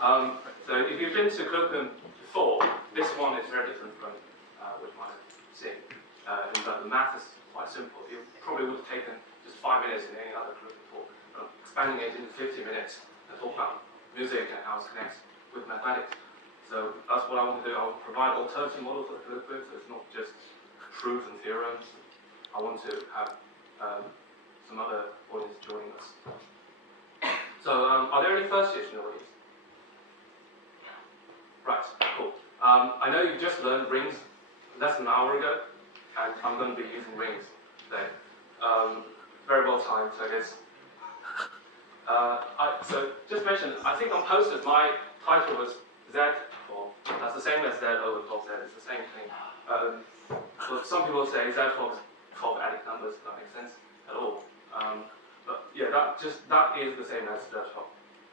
So if you've been to Colloquium before, this one is very different from what you might have seen. In that the math is quite simple. You probably would have taken just 5 minutes in any other Colloquium before. Expanding it into 50 minutes and talk about music and how it connects with mathematics. So that's what I want to do. I will provide alternative models for Colloquium, so it's not just proofs and theorems. I want to have some other audience joining us. So are there any first years in the audience? Right, cool. I know you just learned rings less than an hour ago, and I'm going to be using rings today. Very well timed, I guess. So just mention, I think on posters my title was Z form. That's the same as Z over top Z. It's the same thing. Well, some people say Z form is 12 adic numbers. If that makes sense at all. But yeah, that is the same as Z form.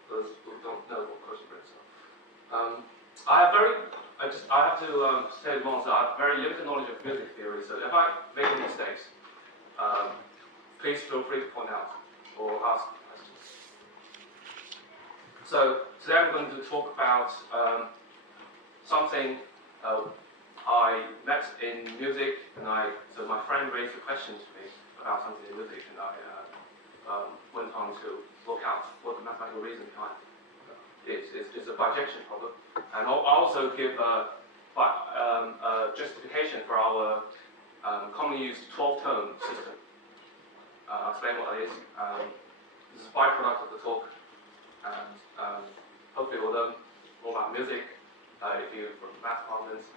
Those who don't know what quotient rings are. I have to say once that I have very limited knowledge of music theory. So if I make any mistakes, please feel free to point out or ask questions. So today I'm going to talk about something I met in music, and so my friend raised a question to me about something in music, and I went on to look out what the mathematical reason behind it is. It's a bijection problem, and I'll also give justification for our commonly used 12-tone system. I'll explain what that is. This is a byproduct of the talk, and hopefully we'll learn more about music if you're from math departments.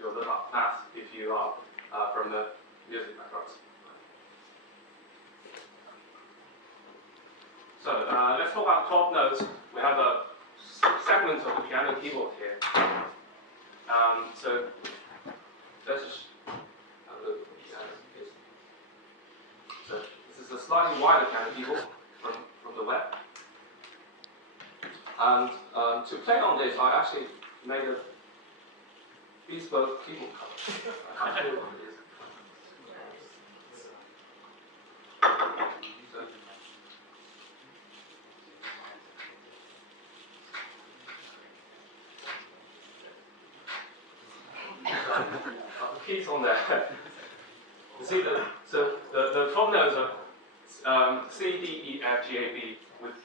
You'll learn about math if you are from the music backgrounds. So let's talk about 12 notes. We have a segment of the piano keyboard here. So let's just have a look at what the piano is. So this is a slightly wider piano keyboard from the web. And to play on this, I actually made a bespoke keyboard cover. I can't do what it is. The keys on there. You see the 12 notes are C, D, E, F, G, A, B with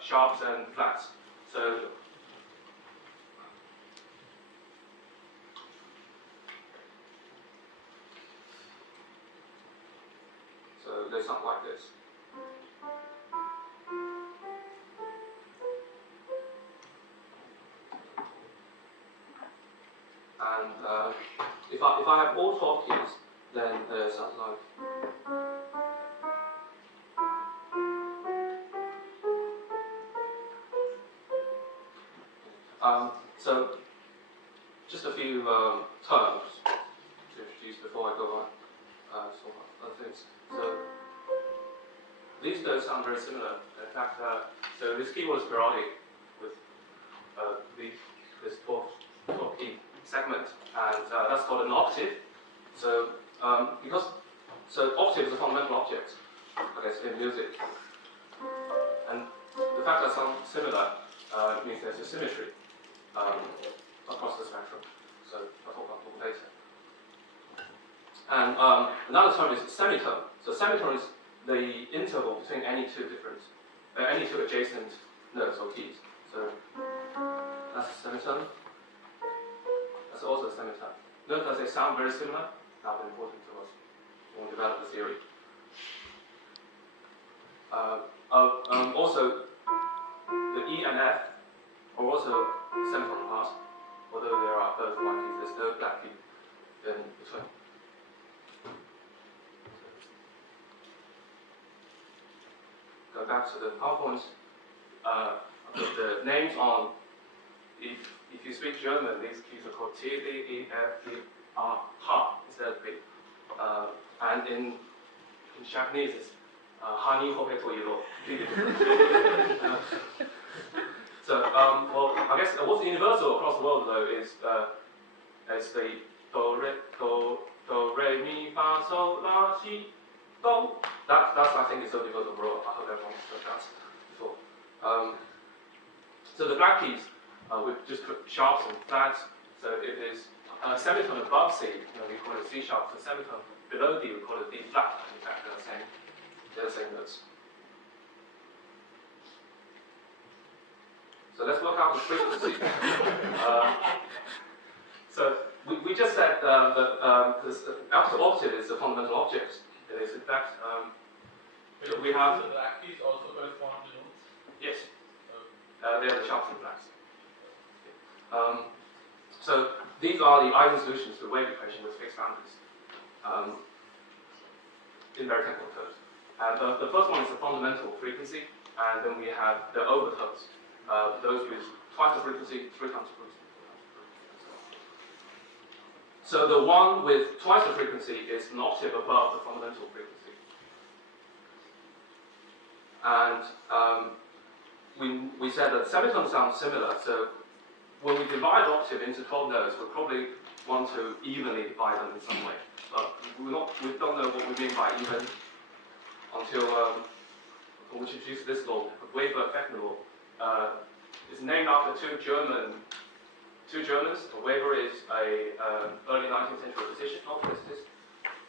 sharps and flats. So they sound like this. And if I have all 12 keys, then it sounds like. So just a few terms to introduce before I go on to talk about other things. So these notes sound very similar. In fact, so this keyboard is periodic with this 12 key segment, and that's called an octave. So octave is a fundamental object, I guess, in music, and the fact that sound similar means there's a symmetry across the spectrum. So I'll talk about that later. And another term is semitone. So semitone is the interval between any two adjacent notes or keys. So that's a semitone. That's also a semitone. Note that they sound very similar. That's important to us when we develop the theory. Also, the E and F are also semitone parts, although there are both white keys. There's no black key in between. Go back to the PowerPoint. The names on, if you speak German, these keys are called T, D, E, F, G, R, Ha instead of B. And in Japanese, it's Ha ni ho he to iro. So, well, I guess what's universal across the world, though, is the do, re, mi, fa, sol, la, si, do. That's I think is so universal overall. I hope everyone heard that before. So the black keys we've just put sharps and flats. So it is a semitone above C, we call it C sharp. So semitone below D, we call it D flat. In fact, they're the same notes. So let's work out the frequency. So we just said that this octave octave is the fundamental object. It is in fact we have. So the actives also correspond to notes? Yes. They are the sharps and flats. So these are the ideal solutions to the wave equation with fixed boundaries in very technical terms. The first one is the fundamental frequency, and then we have the overtones. Those with twice the frequency, 3 times the frequency, 4 times the frequency. So the one with twice the frequency is an octave above the fundamental frequency. And we said that semitones sound similar, so when we divide octave into 12 notes, we'll probably want to evenly divide them in some way. But we don't know what we mean by even until we introduce this law, Weber effect law. It's named after two Germans. Weber is a early 19th century physician, not physicist,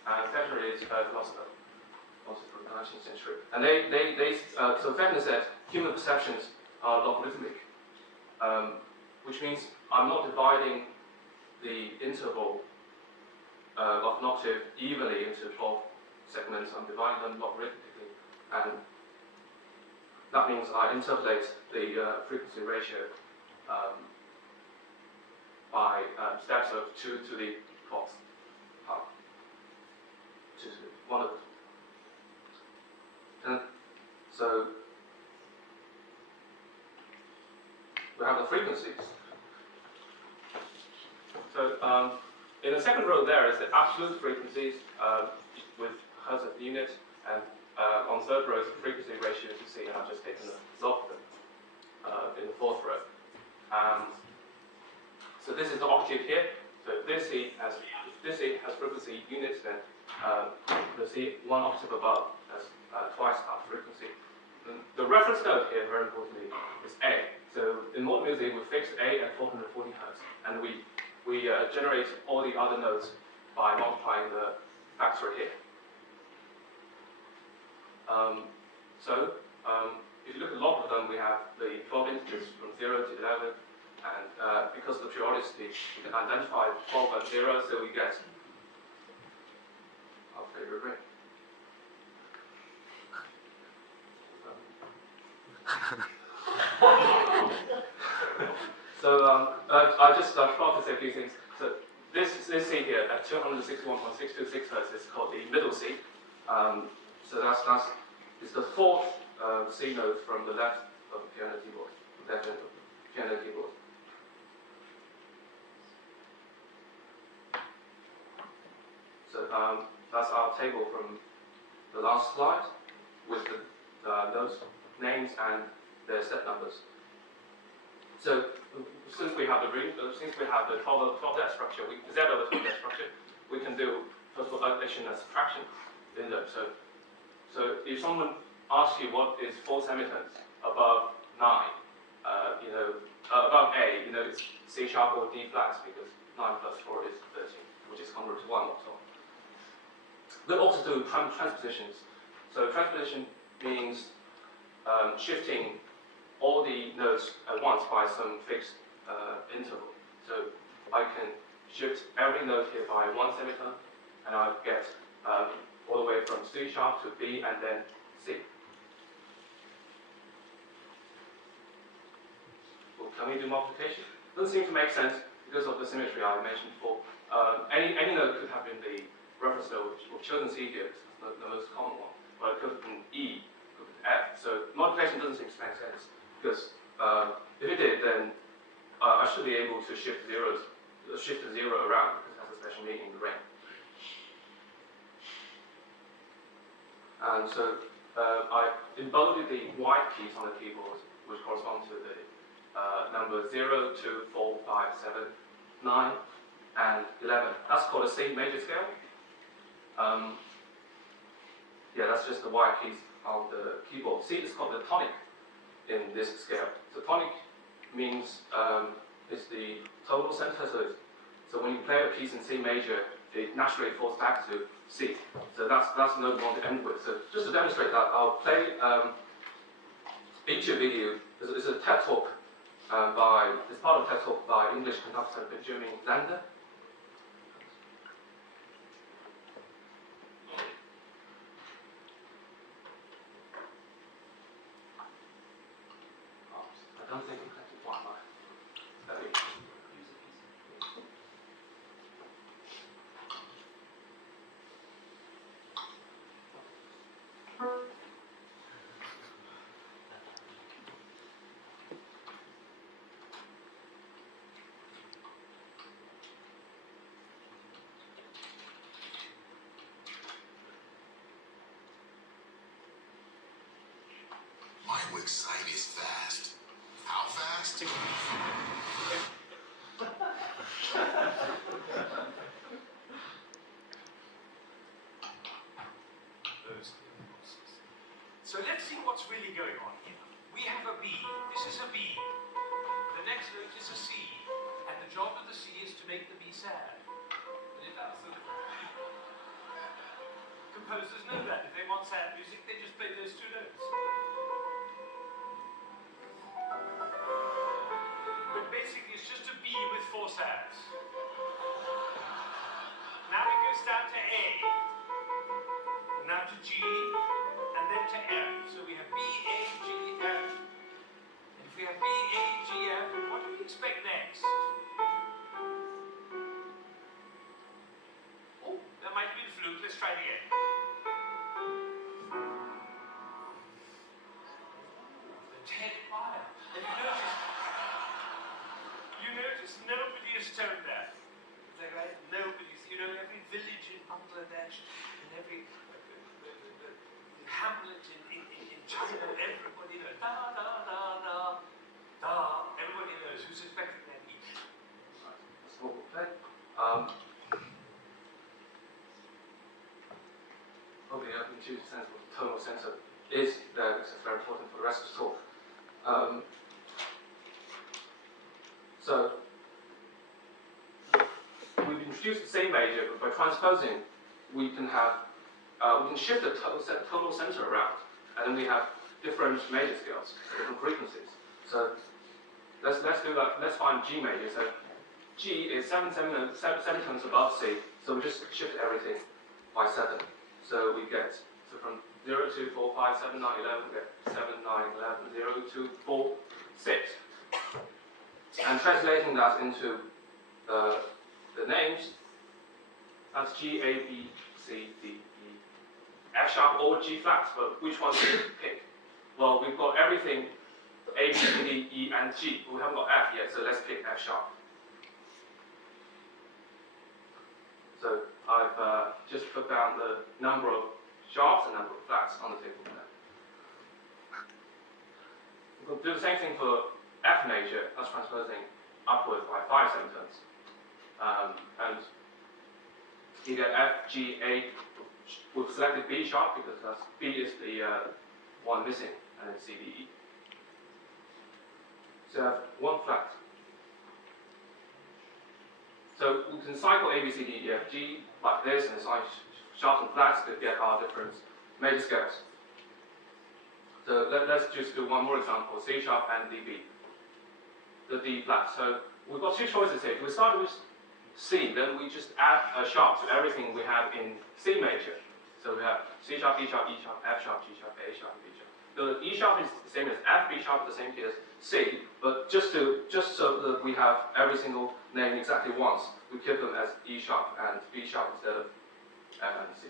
and Fechner is a philosopher from the 19th century. And so Fechner said human perceptions are logarithmic, which means I'm not dividing the interval of an octave evenly into 12 segments. I'm dividing them logarithmically, and that means I interpolate the frequency ratio by steps of 2 to the 12th power. 2 to the 1 over 2. And so we have the frequencies. So in the second row there is the absolute frequencies with hertz of the unit, and on the third row is the frequency ratio to C, and I've just taken the log of them in the fourth row. So this is the octave here. So if this C has frequency units, then the C 1 octave above has twice that frequency. The reference note here, very importantly, is A. So in modern music, we fix A at 440 hertz, and we generate all the other notes by multiplying the factor here. If you look at log of them, we have the 12 integers from 0 to 11, and because of the periodicity, we can identify 12 and 0, so we get our favorite ring. So I just forgot to say a few things. So this C here at 261.626 hertz is called the middle C. So it's the fourth C note from the left of the piano keyboard. So that's our table from the last slide with the notes, names, and their step numbers. So since we have the 12-deck structure, Z over 12-deck structure, we can do first of all addition and subtraction in them. So if someone asks you what is 4 semitones above 9, above A, it's C sharp or D flat, because 9 plus 4 is 13, which is congruent to 1 or so on. We'll also do transpositions. So transposition means shifting all the notes at once by some fixed interval. So I can shift every note here by 1 semitone, and I get all the way from C sharp to B and then C. Well, can we do multiplication? Doesn't seem to make sense because of the symmetry I mentioned before. Any note could have been the reference note, which we've chosen C here, it's the most common one, but it could have been E, could have been F. So multiplication doesn't seem to make sense, because if it did, then I should be able to shift the zero around, because it has a special meaning in the ring. And so I embolded the white keys on the keyboard, which correspond to the number 0, 2, 4, 5, 7, 9, and 11. That's called a C major scale. Yeah, that's just the white keys on the keyboard. C is called the tonic in this scale. So tonic means is the tonal center. So when you play a piece in C major, it naturally falls back to C. So that's a note we want to end with. So just to demonstrate that, I'll play each video. It's a TED talk it's part of a TED talk by English conductor Benjamin Zander. I don't think we have to Wi-Fi. My Wix site is fast. How fast? So let's see what's really going on here. We have a B. This is a B. The next note is a C. And the job of the C is to make the B sad. And it does. Composers know that. If they want sad music, they just play those two notes. But basically, it's just a B with 4 sads. Now it goes down to A. Now to G. And then to F. So we have B, A, G, F. And if we have B, A, G, F, what do we expect next? Oh, that might be the fluke. Let's try it again. The dead choir. And you notice nobody has toned that. Is that right? Nobody's, every village in Bangladesh and every hamlet in China, everybody knows. Da, da, da, da, da. Everybody knows who's expecting that each. That's what we'll play. Hopefully I can choose a sense of what the tonal center is there, because it's very important for the rest of the talk. So we've introduced the same major, but by transposing, we can shift the tonal center around, and then we have different major scales, different frequencies. So let's do that. Let's find G major. So G is 7 tones above C. So we just shift everything by 7. So we get from 0 to 4, 5, 7, 9, 11. We get 7, 9, 11, 0 to 4, 6. And translating that into the names, that's G, A, B, C, D, E, F sharp or G flat, but which one do you pick? Well, we've got everything A, B, C, D, E, and G, but we haven't got F yet, so let's pick F sharp. So I've just put down the number of sharps and number of flats on the table there. We'll do the same thing for F major. That's transposing upward by 5 semitones. And you get F, G, A. We've selected B sharp because B is the one missing, and then C, D, E. So I have 1 flat. So we can cycle A, B, C, D, E, F, G like this, and assign sharps and flats to get our different major scales. So let's just do one more example, C sharp and D, B. The D flat. So we've got 2 choices here. If we start with C, then we just add a sharp to everything we have in C major. So we have C sharp, D sharp, E sharp, F sharp, G sharp, A sharp, B sharp. The E sharp is the same as F, B sharp is the same as C, but just so that we have every single name exactly once, we keep them as E sharp and B sharp instead of F and C.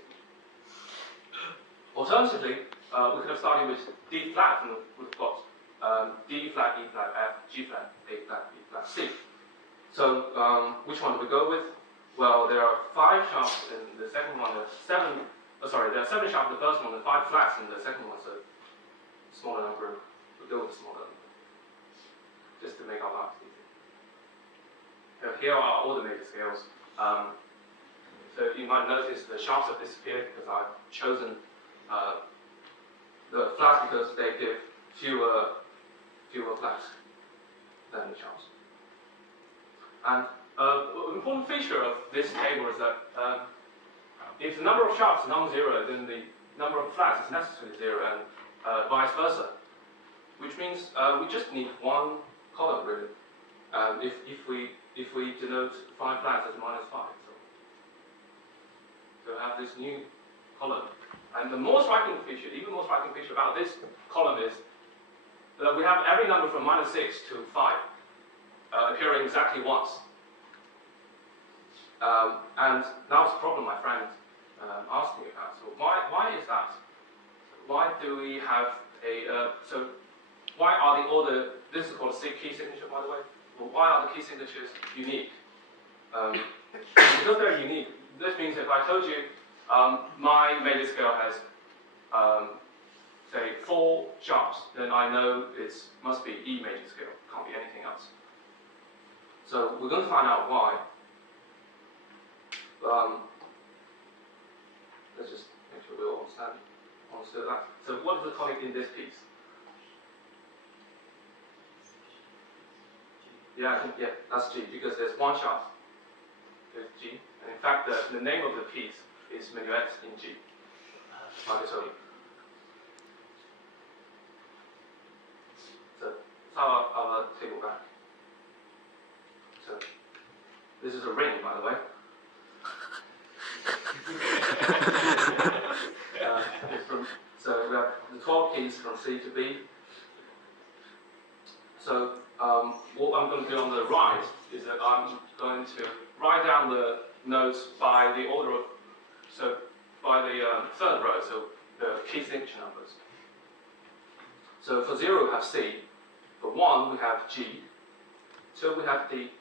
Alternatively, we could have started with D flat, and we've got D flat, E flat, F, G flat, A flat, B flat, C. So which one do we go with? Well, there are 5 sharps in the second one. There are 7 sharps in the first one, and 5 flats in the second one. So smaller number, we'll go with the smaller number, just to make our lives easy. Here are all the major scales. So you might notice the sharps have disappeared because I've chosen the flats because they give fewer flats. than the sharps. And an important feature of this table is that if the number of sharps is non-zero, then the number of flats is necessarily zero, and vice versa. Which means we just need one column really. If we denote 5 flats as -5, so we have this new column. And the more striking feature, even more striking feature about this column is that we have every number from -6 to 5 appearing exactly once. And that was a problem my friend asked me about. So why is that? Why do we have a why are the order? This is called a key signature, by the way. Well, why are the key signatures unique? Because they're unique. This means if I told you my major scale has say 4 sharps, then I know it must be E major scale. Can't be anything else. So we're going to find out why. Let's just make sure we all understood that. So what is the tonic in this piece? Yeah, that's G, because there's 1 sharp. There's G. And in fact, the name of the piece is minuet in G. So our table back. So this is a ring, by the way. So we have the 12 keys from C to B. So what I'm going to do on the right is that I'm going to write down the notes by the order of, so by the 3rd row, so the key signature numbers. So for 0 we have C, for 1 we have G, 2 we have D,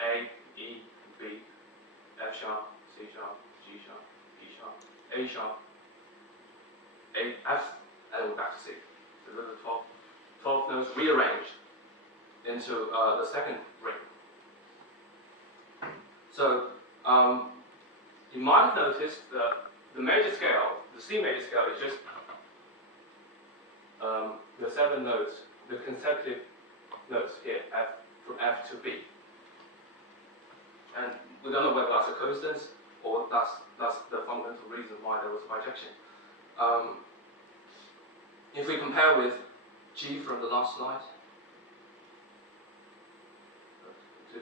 A, E, B, F sharp, C sharp, G sharp, E sharp, A sharp, A, F, and then we're back to C. So those are 12 notes rearranged into the 2nd ring. So you might have noticed that the major scale, the C major scale, is just the 7 notes, the consecutive notes here, from F to B. And we don't know whether that's a coincidence or that's the fundamental reason why there was a bijection. If we compare with G from the last slide, 2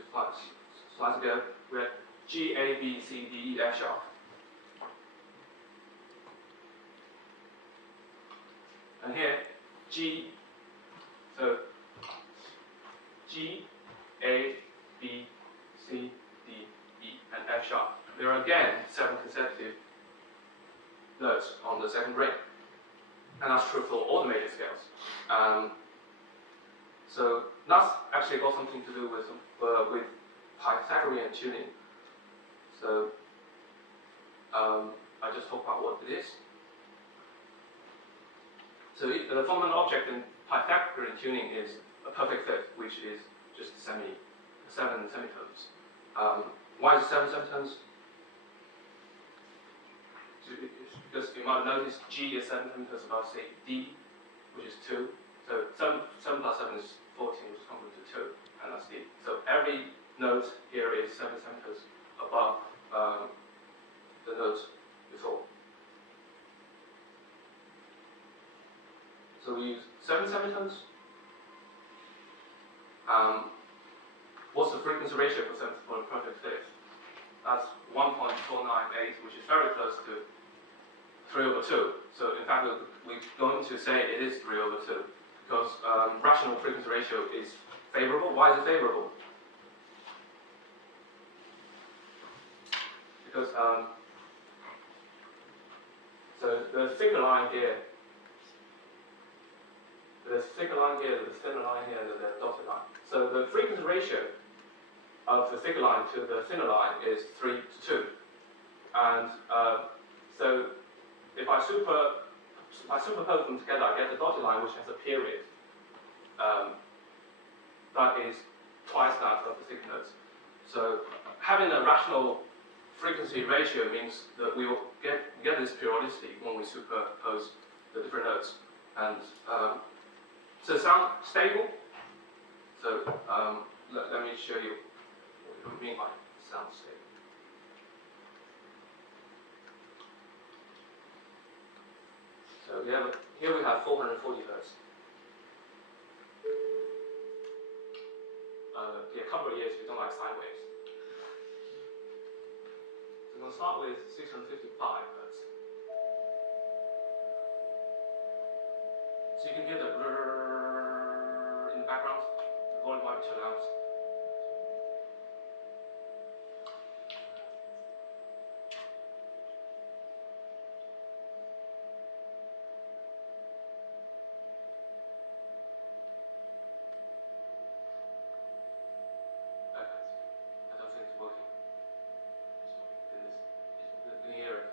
slides ago, we had G, A, B, C, D, E, F sharp. And here, G, so G, A, B, C, D, E, and F sharp. There are again 7 consecutive notes on the 2nd ring. And that's true for all the major scales. So that's actually got something to do with Pythagorean tuning. So I just talk about what it is. So the fundamental object in Pythagorean tuning is a perfect fifth, which is just 7 semitones. Why is it 7 semitones? Because you might have noticed G is 7 semitones above C, D, which is 2. So 7 plus 7 is 14, which is complement to 2, and that's D. So every note here is 7 semitones above the note before. So we use 7 semitones. What's the frequency ratio for a perfect fifth? That's 1.498, which is very close to 3/2. So in fact, we're going to say it is 3/2 because rational frequency ratio is favorable. Why is it favorable? Because so the thicker line here, there's thicker line here, there's thinner line here, and there's a dotted line. So the frequency ratio of the thicker line to the thinner line is 3:2, and so if I superpose them together, I get the dotted line, which has a period that is twice that of the thick notes. So having a rational frequency ratio means that we will get this periodicity when we superpose the different notes, and so sound stable. So let me show you what we mean by sound stable. So here we have 440 hertz. A couple of years we don't like sine waves. So we're going to start with 655 hertz. So you can hear the in the background. The volume might be too loud. I don't think it's working. Can you hear it?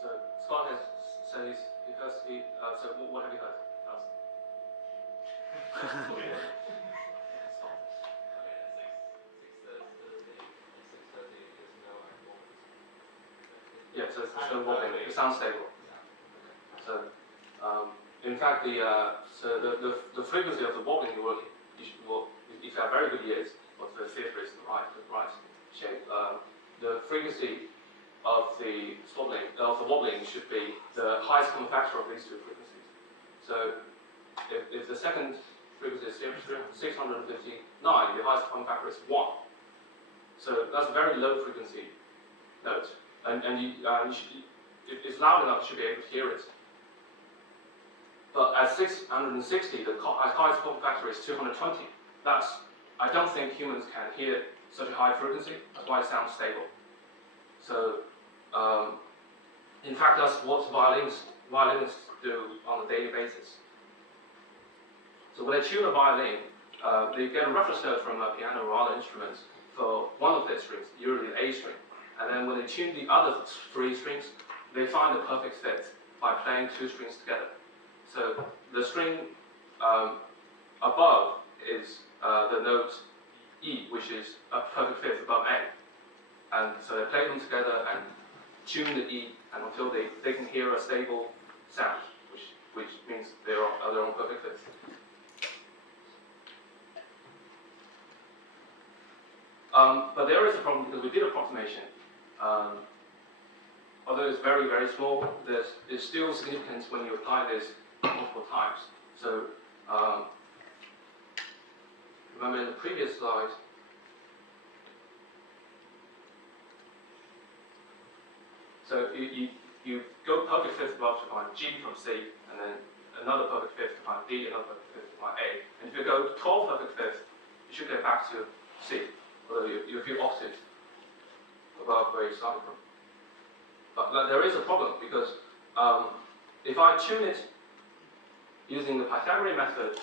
So Scott says so what have you heard? Tell us. Yeah, so it's still wobbling. It sounds stable. Okay. So in fact, the frequency of the wobbling you will, if you have very good ears, or the theatre is the right shape, the frequency of the wobbling should be the highest common factor of these two frequencies. So if the second frequency is 659, the highest common factor is 1. So that's a very low frequency note, and if it's loud enough, you should be able to hear it. But at 660, the highest common factor is 220. I don't think humans can hear such a high frequency. That's why it sounds stable. So, in fact, that's what violinists do on a daily basis. So when they tune a violin, they get a reference note from a piano or other instruments for one of their strings, usually the A string. And then when they tune the other 3 strings, they find the perfect fit by playing 2 strings together. So the string above is the note E, which is a perfect fit above A. And so they play them together and tune the E and until they can hear a stable sound, which means they're on perfect fit. But there is a problem because we did approximation. Although it's very, very small, it's still significant when you apply this multiple times. So remember in the previous slide, so you go perfect fifth above to find G from C, and then another perfect fifth to find D, another perfect fifth to find A. And if you go 12 perfect fifths, you should get back to C, although you're a few octaves above where you started from. But there is a problem because if I tune it using the Pythagorean method,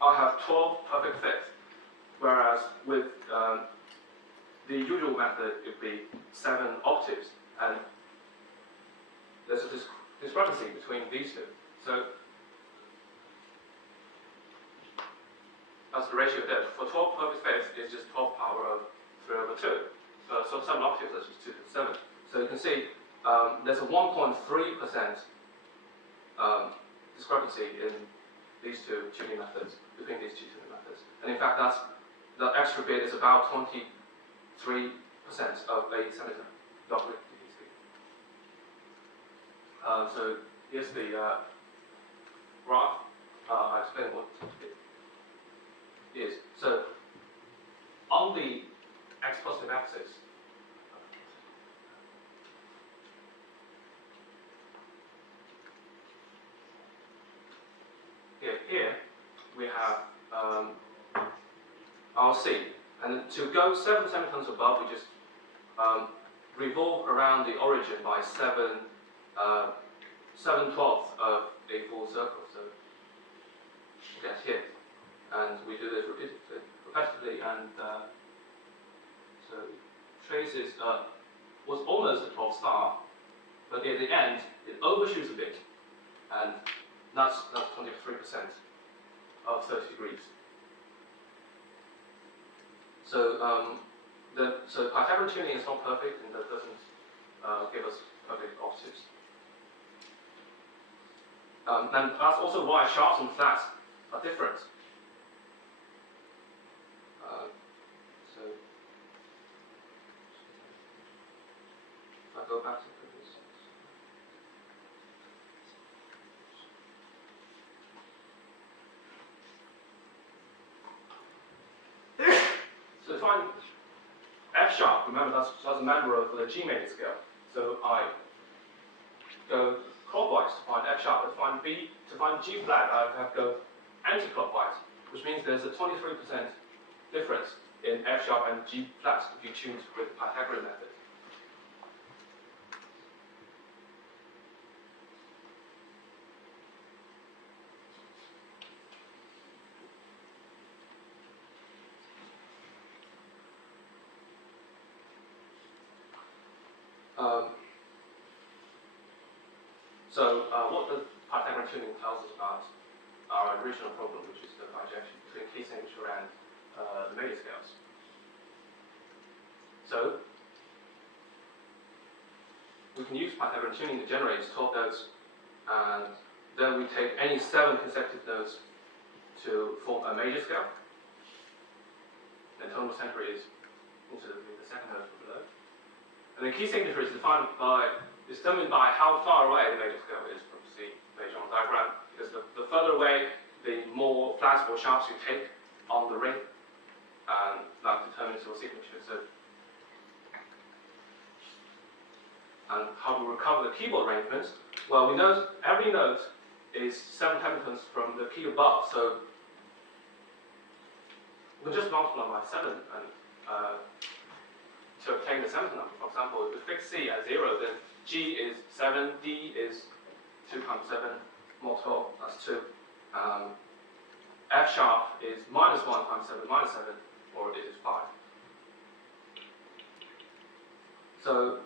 I have 12 perfect fifths, whereas with the usual method, it would be 7 octaves, and there's a discrepancy between these two. So that's the ratio there. For 12 perfect fifths, it's just 12 power of 3/2. So 7 octaves, that's just 2 to the 7. So you can see there's a 1.3% discrepancy in these two tuning methods, between these two tuning methods. And in fact, that extra bit is about 23% of a semitone. So here's the graph. I explain what it is. So on the x-positive axis, here we have our C. And to go 7 semitones above, we just revolve around the origin by 7/12 of a full circle. So you get here. And we do this repetitively, and so traces was almost a 12 star, but at the end it overshoots a bit, and that's 23% of 30 degrees. So so Pythagorean tuning is not perfect, and that doesn't give us perfect octaves. And that's also why sharps and flats are different. So if I go back to previous. So to find F sharp, remember that's a member of the G major scale. So I go clockwise to find F sharp. To find G flat, I have to go anti-clockwise, which means there's a 23% difference in F sharp and G flat if you tune with the Pythagorean method. What the Pythagorean tuning tells us about our original problem, which is the bijection between key signature and the major scales. So we can use Pythagorean tuning to generate 12 notes, and then we take any 7 consecutive notes to form a major scale. And tonal center is incidentally the second note from below. And the key signature is determined by how far away the major scale is from C based on the diagram, because the further away, the more flats or sharps you take on the ring, and that determines your signature. So, and how to recover the keyboard arrangements? Well, we know every note is 7 temperaments from the key above, so we can just multiply by 7 and to obtain the 7th number. For example, if we fix C at 0, then G is 7, D is 2 times 7, more 12, that's 2. F sharp is minus 1 times 7, minus 7, or it is 5. So,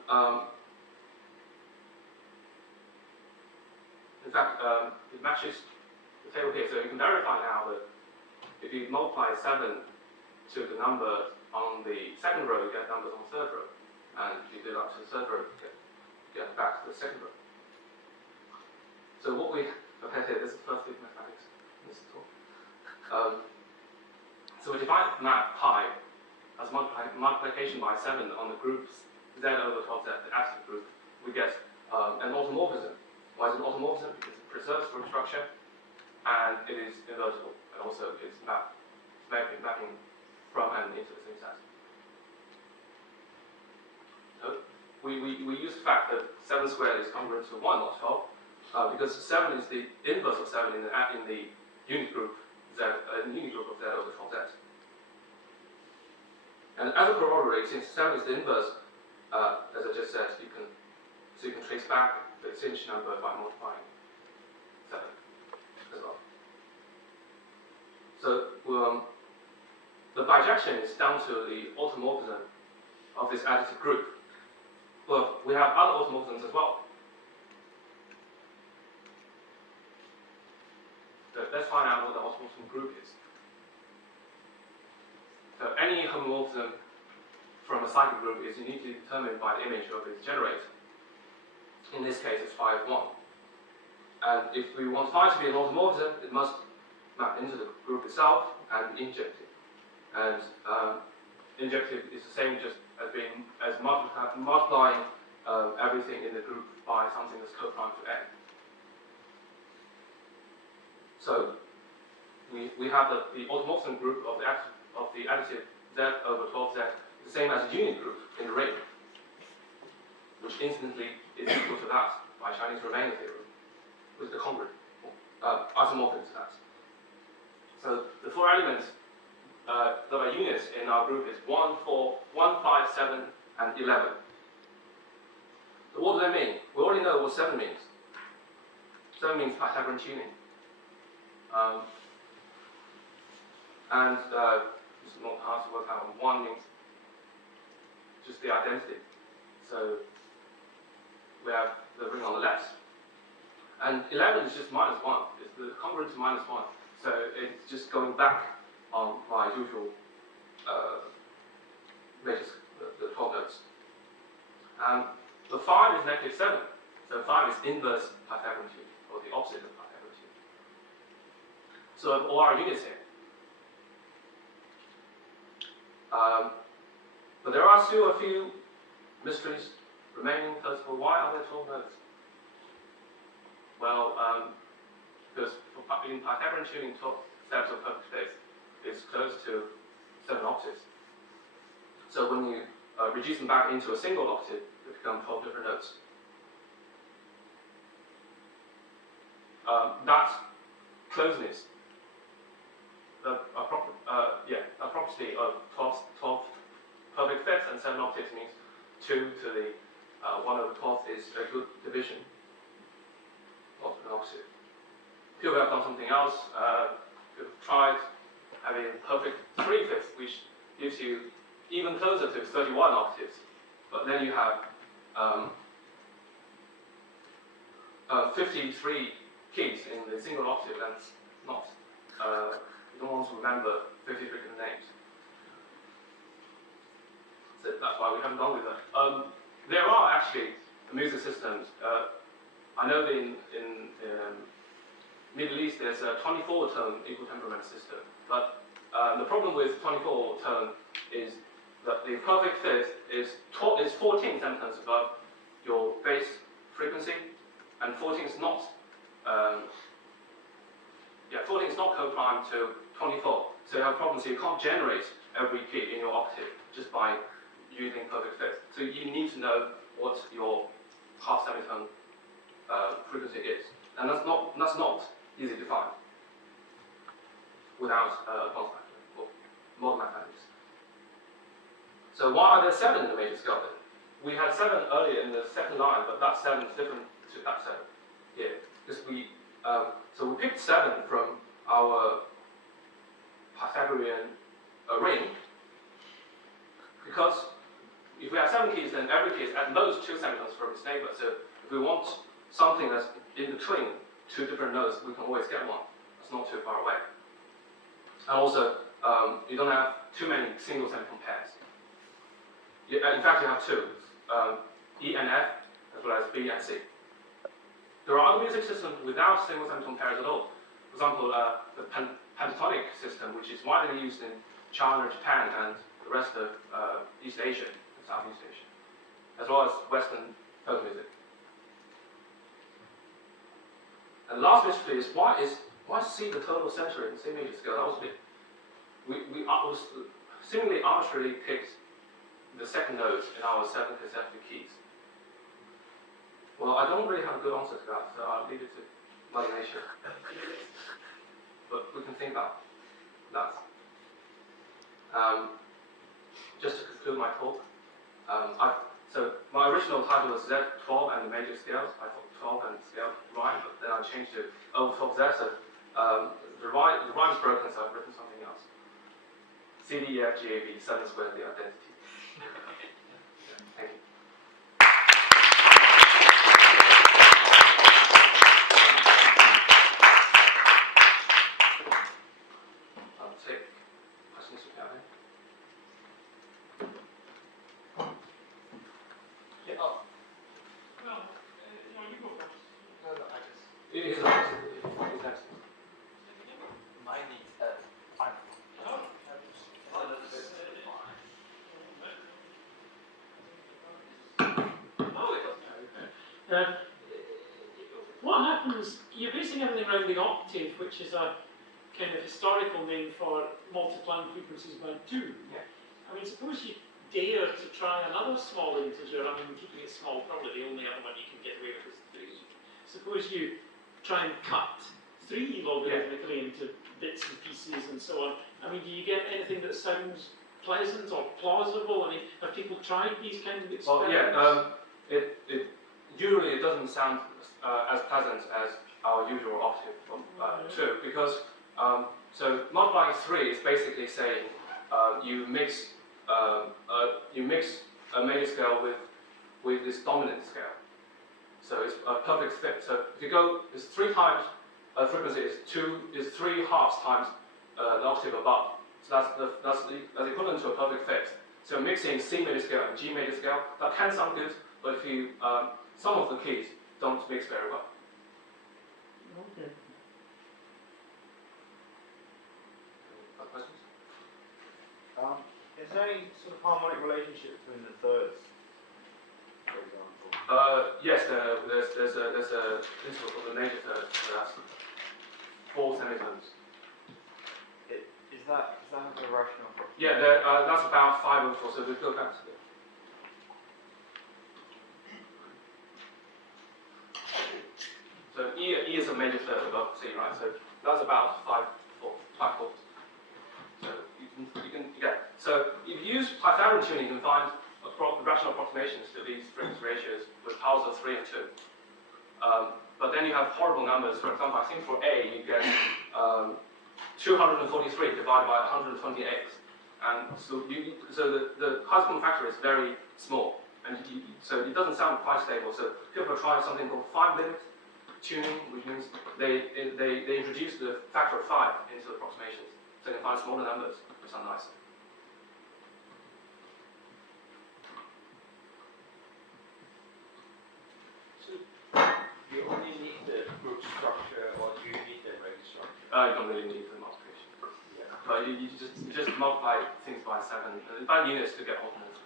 in fact, it matches the table here. So you can verify now that if you multiply 7 to the number on the second row, you get numbers on the third row. And if you do that to the third row, you get back to the second row. So what we have here, this is the first week mathematics in this talk. So we define map pi as multiplication by 7 on the groups Z over 12Z, the additive group. We get an automorphism. Why is it an automorphism? Because it preserves group structure and it is invertible. And also it's mapping from and into the same set. So we use the fact that 7 squared is congruent to 1, not 12, because 7 is the inverse of 7 in the unit group Z, unit group of Z over 12Z. And as a corollary, since 7 is the inverse, as I just said, you can trace back the signature number by multiplying 7 as well. So the bijection is down to the automorphism of this additive group. Well, we have other automorphisms as well. So let's find out what the automorphism group is. So any homomorphism from a cyclic group is uniquely determined by the image of its generator. In this case, it's phi of 1. And if we want phi to be an automorphism, it must map into the group itself and injective. And injective is the same just as multiplying everything in the group by something that's coprime to n. So we have the automorphism group of the additive Z over 12Z is the same as a unit group in the ring, which instantly is equal to that by Chinese remainder theorem, with the congruent isomorphic to that. So the 4 elements that are units in our group is 1, 4, 1, 5, 7, and 11. So what do they mean? We already know what 7 means. 7 means Pythagorean tuning. And it's not hard to work out. 1 means just the identity. So we have the ring on the left. And 11 is just minus 1. It's the congruent to minus 1. So it's just going back on my usual majors, the 12 notes. And the 5 is negative 7. So 5 is inverse Pythagorean tuning, or the opposite of Pythagorean. So all our units here. But there are still a few mysteries remaining. First of all, why are there 12 notes? Well, because in Pythagorean tuning, 12 steps of perfect fifth is close to 7 octaves. So when you reduce them back into a single octave, they become 12 different notes. That closeness, a property of 12 perfect fifths and 7 octaves means 2 to the 1 over 12th is a good division of an octave. People have done something else. People have tried having perfect 3/5, which gives you even closer to 31 octaves. But then you have 53 keys in the single octave. That's not. You don't want to remember 53 different names. So that's why we haven't gone with that. There are actually music systems. I know that in Middle East there's a 24-tone equal temperament system, but the problem with 24-tone is that the perfect fifth is 14 semitones above your bass frequency, and 14 is not. 14 is not co-prime to 24, so you have problems. So you can't generate every key in your octave just by using perfect fifth. So you need to know what your half semitone frequency is, and that's not easy to find without modern mathematics. So why are there 7 in the major scale then? We had 7 earlier in the second line, but that 7 is different to that 7 here, because we picked 7 from our Pythagorean ring, because if we have 7 keys, then every key is at most 2 semitones from its neighbor. So if we want something that's in between 2 different notes, we can always get one. That's not too far away. And also, you don't have too many single semitone pairs. In fact, you have 2, E and F, as well as B and C. There are other music systems without single semitone pairs at all. For example, the pentatonic system, which is widely used in China, Japan, and the rest of East Asia and Southeast Asia, as well as Western folk music. And the last mystery is why C the total center in C major scale? That was a bit. We seemingly arbitrarily picked the second note in our 7 consecutive keys. Well, I don't really have a good answer to that, so I'll leave it to Mother Nature. But we can think about that. Just to conclude my talk, so my original title was Z12 and the major scales. I thought 12 and scale rhyme, but then I changed to over 12 Z. So the rhyme's broken, so I've written something else. C, D, E, F, G, A, B, 7 squared, the identity. Thank you. I'll take questions if you have any. Yeah. Well, you go first. No, I just. It is next. Mine needs fine. What happens, you're basing everything around the octave, which is a kind of historical name for multiplying frequencies by 2. Yeah. I mean, suppose you dare to try another small integer. I mean, keeping it small, probably the only other one you can get away with is 3. Suppose you try and cut 3 logarithmically into bits and pieces and so on. I mean, do you get anything that sounds pleasant or plausible? I mean, have people tried these kind of experiments? Well, yeah, usually it doesn't sound as pleasant as our usual octave from 2, because so multiplying 3 is basically saying you mix a major scale with this dominant scale. So it's a perfect fit. So if you go, it's 3 times frequency is 3 halves times the octave above. So that's equivalent to a perfect fit. So mixing C major scale and G major scale, that can sound good, but if you some of the keys don't mix very well. Okay. Is there any sort of harmonic relationship between the thirds, for example? Yes, there's a principle called the major third, so that's 4 semitones. Is that a rational? Yeah, that's about 5 over 4, so we go back to the. So E is a major third above C, right? So that's about 5 chords. So you can yeah. So if you use Pythagorean tuning, you can find rational approximations to these frequency ratios with powers of 3 and 2. But then you have horrible numbers. For example, I think for A you get 243 divided by 128, and so the corresponding factor is very small, and so it doesn't sound quite stable. So people try something called 5-limit tuning, which means they introduce the factor of 5 into the approximations, so you can find smaller numbers, which sound nicer. So you only need the group structure, or do you need the range structure? You don't really need the multiplication. Yeah. But you just multiply things by 7, by units to get ordinals.